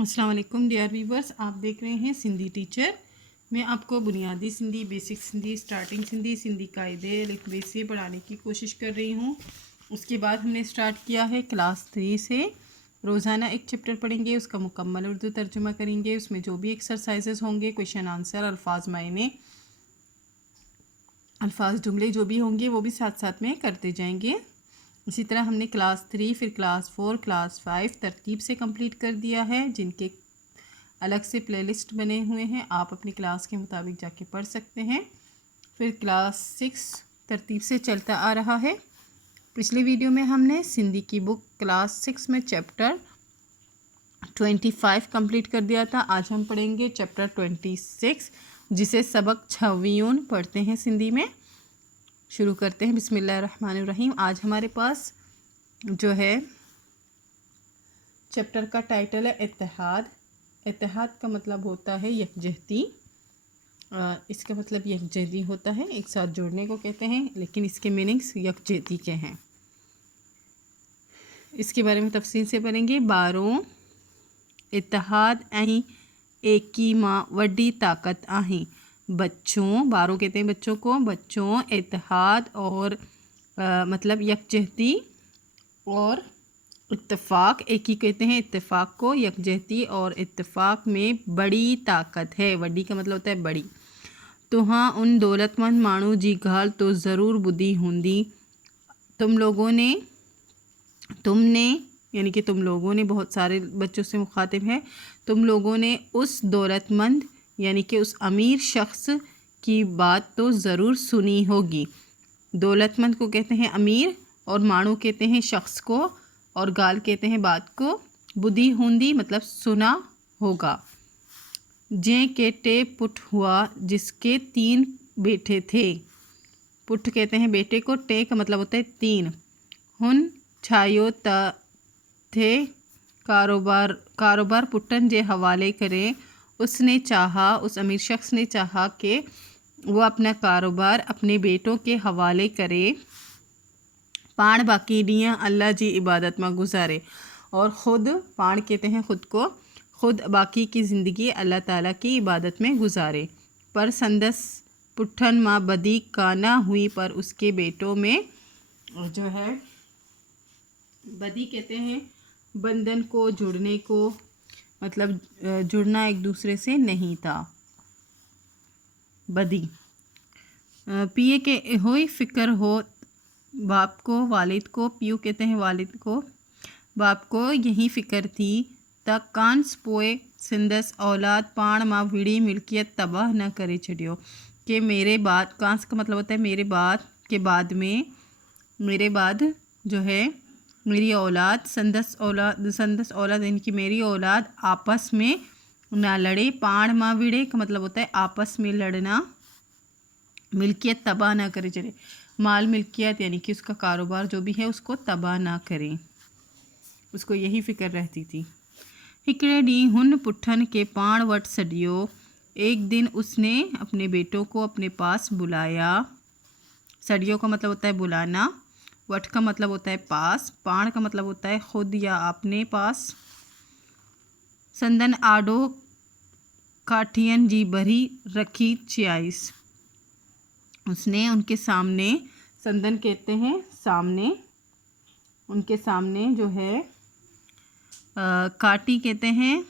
अस्सलाम वालेकुम dear viewers, आप देख रहे हैं सिंधी टीचर। मैं आपको बुनियादी सिंधी, बेसिक सिंधी, स्टार्टिंग सिंधी, सिंधी कायदे लिखने से पढ़ाने की कोशिश कर रही हूँ। उसके बाद हमने स्टार्ट किया है क्लास 3 से। रोज़ाना एक चैप्टर पढ़ेंगे, उसका मुकम्मल उर्दू तर्जुमा करेंगे। उसमें जो भी एक्सरसाइजेस होंगे, क्वेश्चन आंसर, अल्फाज मायने, अल्फाज जुमले जो भी होंगे वो भी साथ साथ में करते जाएंगे। इसी तरह हमने क्लास 3, फिर क्लास 4, क्लास 5 तरतीब से कंप्लीट कर दिया है, जिनके अलग से प्लेलिस्ट बने हुए हैं। आप अपनी क्लास के मुताबिक जाके पढ़ सकते हैं। फिर क्लास 6 तरतीब से चलता आ रहा है। पिछली वीडियो में हमने सिंधी की बुक क्लास 6 में चैप्टर 25 कंप्लीट कर दिया था। आज हम पढ़ेंगे चैप्टर 26, जिसे सबक 26 पढ़ते हैं सिंधी में। शुरू करते हैं। बिस्मिल्लाहिर्रहमानिर्रहीम। आज हमारे पास जो है चैप्टर का टाइटल है इत्तेहाद। इत्तेहाद का मतलब होता है यकजहती। इसका मतलब यकजहती होता है, एक साथ जोड़ने को कहते हैं, लेकिन इसके मीनिंग्स यकजहती के हैं। इसके बारे में तफसील से पढ़ेंगे। बारों इत्तेहाद ऐं एकी मां वड्डी ताकत आहीं। बच्चों, बारों कहते हैं बच्चों को, बच्चों इत्तेहाद और मतलब यकजहती और इत्तेफाक, एक ही कहते हैं इत्तेफाक को। यकजहती और इत्तेफाक में बड़ी ताकत है। बड़ी का मतलब होता है बड़ी। तो हाँ, उन दौलतमंद मानू जी गाल तो ज़रूर बुद्धि होंदी। तुमने यानी कि तुम लोगों ने, बहुत सारे बच्चों से मुखातिब है, तुम लोगों ने उस दौलतमंद यानी कि उस अमीर शख्स की बात तो ज़रूर सुनी होगी। दौलतमंद को कहते हैं अमीर, और मानू कहते हैं शख्स को, और गाल कहते हैं बात को। बुद्धि हुंदी मतलब सुना होगा। जे के टे पुट हुआ, जिसके 3 बेटे थे। पुट कहते हैं बेटे को, टे का मतलब होता है 3। हुन छायो थे कारोबार पुटन जे हवाले करें। उसने चाहा, उस अमीर शख्स ने चाहा कि वो अपना कारोबार अपने बेटों के हवाले करे। पाण बाकी ॾींहं अल्लाह जी इबादत में गुजारे, और ख़ुद, पाण कहते हैं ख़ुद को, ख़ुद बाकी की ज़िंदगी अल्लाह ताला की इबादत में गुजारे। पर संदस पुठन माँ बदी का ना हुई, पर उसके बेटों में जो है, बदी कहते हैं बंधन को, जुड़ने को, मतलब जुड़ना एक दूसरे से नहीं था। बदी पिए के होई फ़िक्र हो बाप को, वालिद को। पियो कहते हैं वालिद को। बाप को यही फ़िक्र थी त कांस पोए सिंदस औलाद पाण मां विड़ी मिल्कियत तबाह न करे छड़ियो। कि मेरे बाद, कांस का मतलब होता है मेरे बाद, के बाद में, मेरे बाद जो है मेरी औलाद, संदस औलाद यानी कि मेरी औलाद आपस में ना लड़े। पाण मां विड़े का मतलब होता है आपस में लड़ना। मिल्कियत तबाह ना करे चले, माल मिल्कियत यानी कि उसका कारोबार जो भी है उसको तबाह ना करें, उसको यही फ़िक्र रहती थी। हिकड़े डी हुन पुठन के पाण वट सडियो। एक दिन उसने अपने बेटों को अपने पास बुलाया। सडियो का मतलब होता है बुलाना। वट का मतलब होता है पास। पाण का मतलब होता है खुद या अपने पास। संदन आडो काठियन जी भरी रखी 46। उसने उनके सामने, संदन कहते हैं सामने, उनके सामने जो है काटी कहते हैं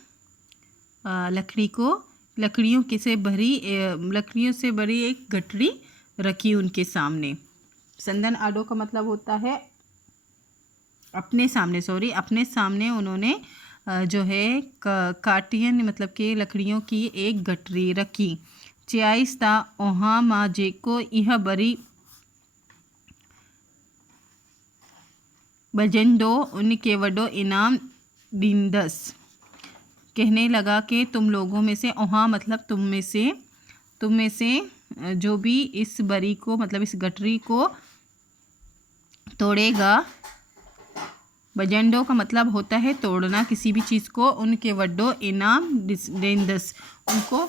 लकड़ी को, लकड़ियों से भरी एक गठरी रखी उनके सामने। संदन आडो का मतलब होता है अपने सामने, अपने सामने उन्होंने जो है काटियन मतलब कि लकड़ियों की एक गठरी रखी। 46 ता ओहा माँ जेको यह बरी बजंदो उनके वडो इनाम दींदस। कहने लगा कि तुम लोगों में से, ओहा मतलब तुम में से जो भी इस बरी को मतलब इस गठरी को तोड़ेगा। बजंडो का मतलब होता है तोड़ना किसी भी चीज़ को। उनके वड्डो इनाम देंदस, उनको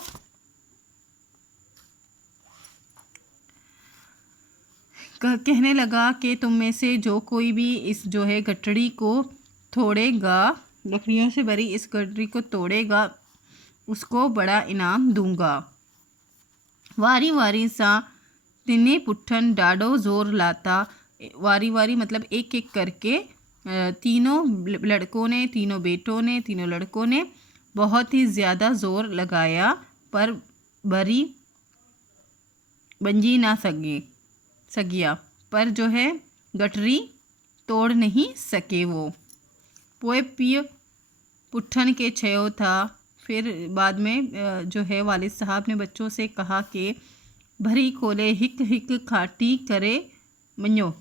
कहने लगा कि तुम में से जो कोई भी इस जो है गठड़ी को तोड़ेगा, लकड़ियों से भरी इस गठरी को तोड़ेगा उसको बड़ा इनाम दूंगा। वारी वारी सा तिने पुट्ठन डाडो जोर लाता। वारी वारी मतलब एक एक करके तीनों लड़कों ने, तीनों बेटों ने, तीनों लड़कों ने बहुत ही ज़्यादा ज़ोर लगाया पर भरी बंजी ना सगिया पर जो है गठरी तोड़ नहीं सके वो। पोए पिय पुट्ठन के छयो था। फिर बाद में जो है वालिद साहब ने बच्चों से कहा कि भरी खोले हिक हिक खाटी करे मन्यो,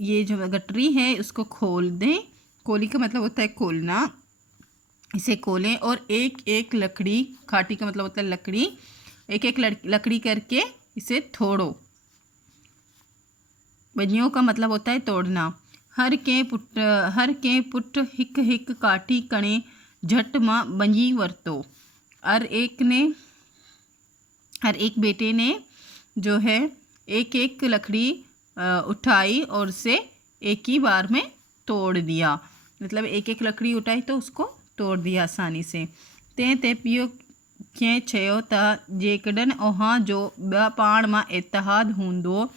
ये जो गठरी है उसको खोल दें। खोली का मतलब होता है खोलना। इसे खोलें और एक एक लकड़ी, खाटी का मतलब होता है लकड़ी, एक एक लकड़ी करके इसे तोड़ो। बंजियों का मतलब होता है तोड़ना। हर के पुट हिक हिक काटी कणे झट माँ बंजी वरतो। हर एक बेटे ने जो है एक एक लकड़ी उठाई और उसे एक ही बार में तोड़ दिया। मतलब एक एक लकड़ी उठाई तो उसको तोड़ दिया आसानी से। ते पियो खे छयो था जेकॾन ओहाँ जो ॿ पाण मां इतिहाद हूंदो।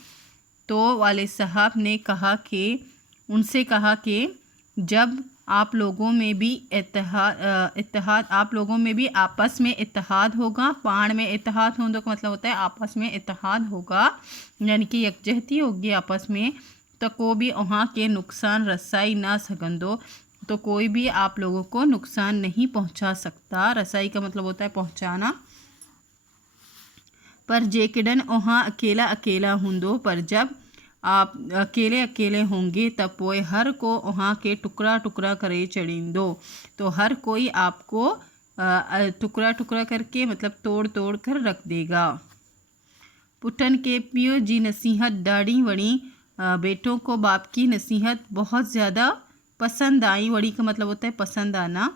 तो वाले साहब ने कहा कि उनसे कहा कि जब आप लोगों में भी इत्तेहाद आप लोगों में भी आपस में इत्तेहाद होगा। पाण में इत्तेहाद होने का मतलब होता है आपस में इत्तेहाद होगा, यानी कि यकजहती होगी आपस में, तो को भी वहाँ के नुकसान रसाई ना सकंदो। तो कोई भी आप लोगों को नुकसान नहीं पहुँचा सकता। रसाई का मतलब होता है पहुँचाना। पर जेकॾन वहाँ अकेला अकेला हूंदो, पर जब आप अकेले अकेले होंगे तब पोए हर को वहाँ के टुकड़ा टुकड़ा करे चढ़ींदो। तो हर कोई आपको टुकड़ा टुकड़ा करके मतलब तोड़ तोड़ कर रख देगा। पुट्ठन के पियो जी नसीहत ॾाढी वणी। बेटों को बाप की नसीहत बहुत ज़्यादा पसंद आई। वड़ी का मतलब होता है पसंद आना।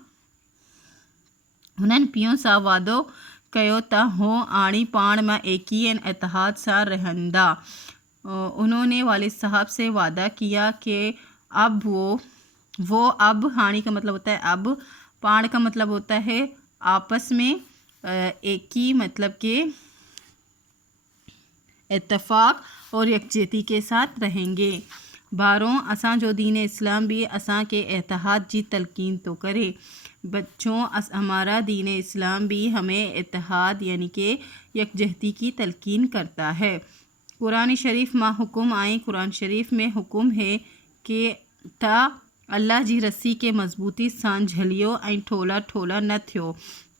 हुननि पियो सां वादो कयो त हो आणी पाण में एक ही इत्तेहाद सां रहंदा। उन्होंने वालिद साहब से वादा किया कि अब वो अब, हानि का मतलब होता है अब, पाण का मतलब होता है आपस में, एक ही मतलब के इत्तेफाक और यकजहती के साथ रहेंगे। बारों असां जो दीन इस्लाम भी असां के इत्तेहाद जी तलकीन तो करे। बच्चों हमारा दीन इस्लाम भी हमें इत्तेहाद यानी कि यकजहती की तलकीन करता है। कुरान शरीफ मां हुकुम आए। कुरान शरीफ में हुकुम है कि ता अल्लाह जी रस्सी के मजबूती सां झलियो ऐं ठोला ठोला न थियो।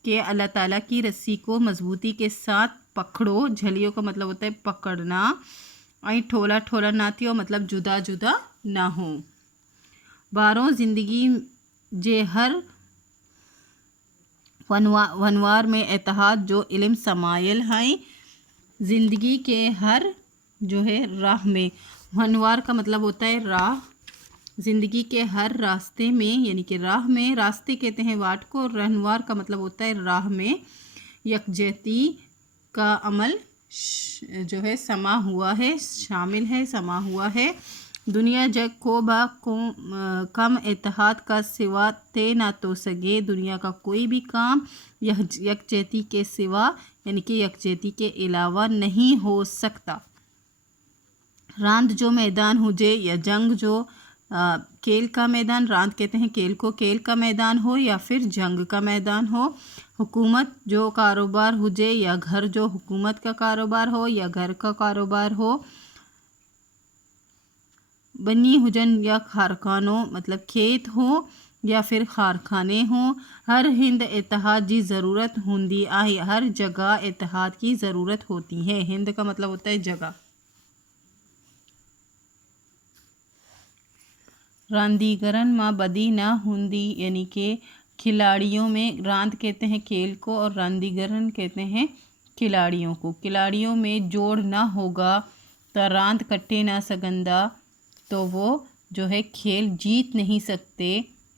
कि अल्लाह ताला की रस्सी को मजबूती के साथ पकड़ो। झलियो का मतलब होता है पकड़ना। ऐं ठोला ठोला ना थियो मतलब जुदा जुदा ना हो। बारों ज़िंदगी जे हर वनवार में इत्तेहाद जो इल्म समायल है। ज़िंदगी के हर जो है राह में, वनवार का मतलब होता है राह। ज़िंदगी के हर रास्ते में यानी कि राह में, रास्ते कहते हैं वाट को, और रहनवार का मतलब होता है राह में यकजहती का अमल जो है समा हुआ है, शामिल है, समा हुआ है। दुनिया जग को कम इत्तेहाद का सिवा ते ना तो सके। दुनिया का कोई भी काम यह यकजहती के सिवा यानी कि यकजहती के अलावा नहीं हो सकता। रांद जो मैदान हुजे या जंग जो खेल का मैदान, रांद कहते हैं खेल को, खेल का मैदान हो या फिर जंग का मैदान हो। हुकूमत जो कारोबार हुजे या घर जो हुकूमत का कारोबार हो या घर का कारोबार हो। बनी हुजन या कारखानों मतलब खेत हो या फिर कारखाने हों। हर हिंद इत्तेहाद जी ज़रूरत होंदी आहे। हर जगह इत्तेहाद की ज़रूरत होती है। हिंद का मतलब होता है जगह। रांदीगरन मां बदी ना हुंदी यानी कि खिलाड़ियों में, रांद कहते हैं खेल को और रांदीगरन कहते हैं खिलाड़ियों को। खिलाड़ियों में जोड़ ना होगा तो रांद कट्टे ना सकंदा, तो वो जो है खेल जीत नहीं सकते।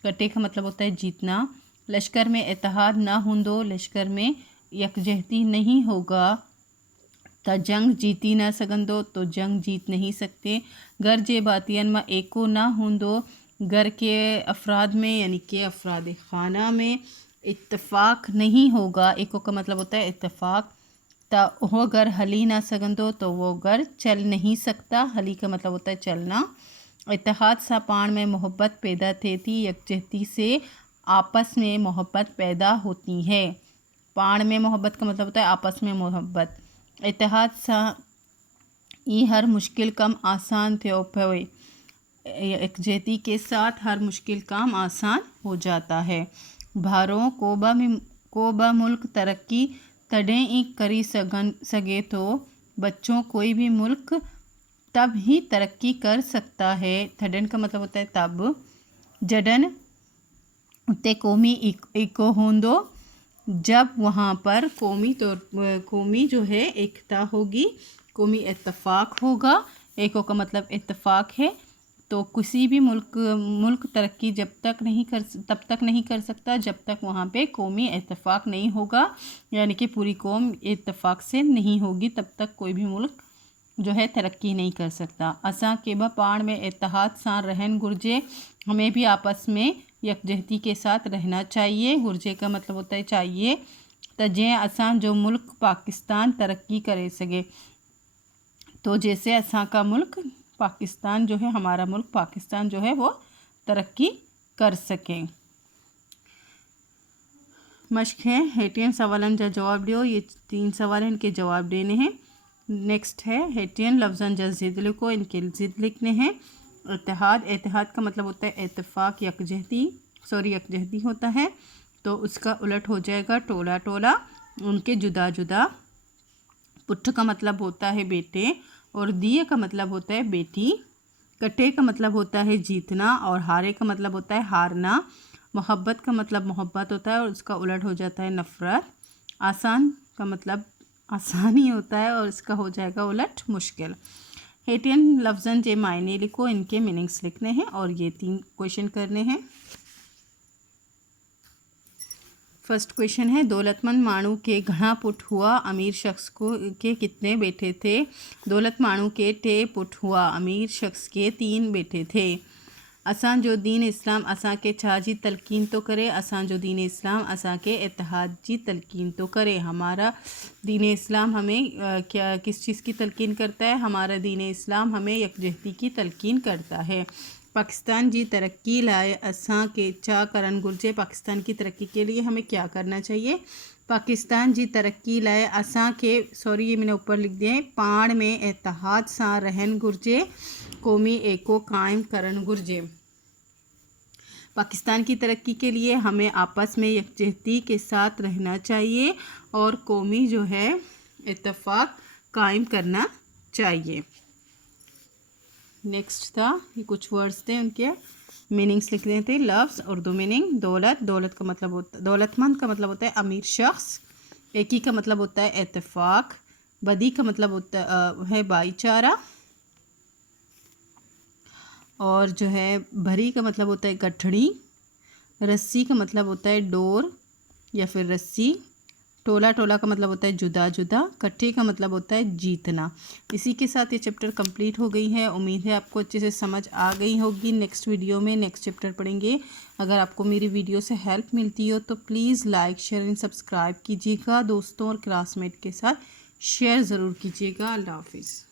कट्टे का मतलब होता है जीतना। लश्कर में इत्तेहाद ना हुंदो, लश्कर में यकजहती नहीं होगा तो जंग जीती ना सकंदो, तो जंग जीत नहीं सकते। घर जे भातियन में एको ना हुंदो, घर के अफराद में यानी कि अफराद खाना में इत्तफ़ाक़ नहीं होगा। एको का मतलब होता है इत्तफ़ाक़। त वो घर हली ना सघंदो, तो वो घर चल नहीं सकता। हली का मतलब होता है चलना। इत्तेहाद सा पाण में मोहब्बत पैदा थे थी, यकजहती से आपस में मोहब्बत पैदा होती है। पाण में मोहब्बत का मतलब होता है आपस में मोहब्बत। इत्तेहाद सा ये हर मुश्किल कम आसान थे ओपे, यकजहती के साथ हर मुश्किल काम आसान हो जाता है। भारों कोबा मुल्क तरक्की तडें एक करी सगे, तो बच्चों कोई भी मुल्क तब ही तरक्की कर सकता है। थडन का मतलब होता है तब। जडन उत्ते कौमी इको होंदो, जब वहाँ पर कौमी जो है एकता होगी, कौमी इत्तफ़ाक़ होगा। एको का मतलब इत्तफ़ाक़ है। तो किसी भी मुल्क तरक्की तब तक नहीं कर सकता जब तक वहाँ पे कौमी इत्तफ़ाक़ नहीं होगा, यानी कि पूरी कौम इत्तफ़ाक़ से नहीं होगी, तब तक कोई भी मुल्क जो है तरक्की नहीं कर सकता। असा के बा पाण में इत्तेहाद सा रहन गुर्जे, हमें भी आपस में यकजहती के साथ रहना चाहिए। गुर्जे का मतलब होता है चाहिए। तजें असा जो मुल्क पाकिस्तान तरक्की करे सके, तो जैसे असा का मुल्क पाकिस्तान जो है, हमारा मुल्क पाकिस्तान जो है वो तरक्की कर सके। मश्क है हेटियन सवालन जा जवाब दियो। ये 3 सवाल हैं, इनके जवाब देने हैं। नेक्स्ट है हेटियन लफ्ज़न जा ज़िद लिखो, इनके ज़िद लिखने हैं। इत्तेहाद का मतलब होता है इत्तेफाक, यकजहती होता है, तो उसका उलट हो जाएगा टोला टोला, उनके जुदा जुदा। पुट्ठ का मतलब होता है बेटे, और दिए का मतलब होता है बेटी। कटे का मतलब होता है जीतना, और हारे का मतलब होता है हारना। मोहब्बत का मतलब मोहब्बत होता है, और उसका उलट हो जाता है नफ़रत। आसान का मतलब आसानी होता है, और इसका हो जाएगा उलट मुश्किल। हेटियन लफ्ज़न जे मायने लिखो, इनके मीनिंग्स लिखने हैं, और ये 3 क्वेश्चन करने हैं। फर्स्ट क्वेश्चन है दौलतमंद मानू के घना पुट हुआ, अमीर शख्स के कितने बेटे थे। दौलत मानू के टे पुट हुआ, अमीर शख्स के 3 बेटे थे। असां जो दीन इस्लाम असां के छा जी तलकीन तो करे। असां जो दीन इस्लाम असां के इत्तेहाद जी तलकीन तो करे। हमारा दीन इस्लाम हमें किस चीज़ की तलकीन करता है। हमारा दीन इस्लाम हमें यकजहती की तलकीन करता है। पाकिस्तान जी तरक्की लाए असां के चा करन गुर्जे, पाकिस्तान की तरक्की के लिए हमें क्या करना चाहिए। पाकिस्तान जी तरक्की लाए असां के, ये मैंने ऊपर लिख दिया है, पाण में इत्तेहाद सा रहन गुर्जे, कौमी एको कायम करन गुर्जे। पाकिस्तान की तरक्की के लिए हमें आपस में यकजहती के साथ रहना चाहिए, और कौमी जो है इत्तेफाक कायम करना चाहिए। नेक्स्ट था, ये कुछ वर्ड्स थे, उनके मीनिंग्स लिख रहे थे। लफ्ज़ उर्दू मीनिंग दौलत का मतलब होता है, दौलतमंद का मतलब होता है अमीर शख्स। एकी का मतलब होता है इत्तेफाक। बदी का मतलब होता है भाईचारा। और जो है भरी का मतलब होता है गठड़ी। रस्सी का मतलब होता है डोर या फिर रस्सी। टोला टोला का मतलब होता है जुदा जुदा। कट्ठे का मतलब होता है जीतना। इसी के साथ ये चैप्टर कंप्लीट हो गई है। उम्मीद है आपको अच्छे से समझ आ गई होगी। नेक्स्ट वीडियो में नेक्स्ट चैप्टर पढ़ेंगे। अगर आपको मेरी वीडियो से हेल्प मिलती हो तो please like share and subscribe कीजिएगा। दोस्तों और क्लासमेट के साथ शेयर ज़रूर कीजिएगा। अल्लाह हाफिज़।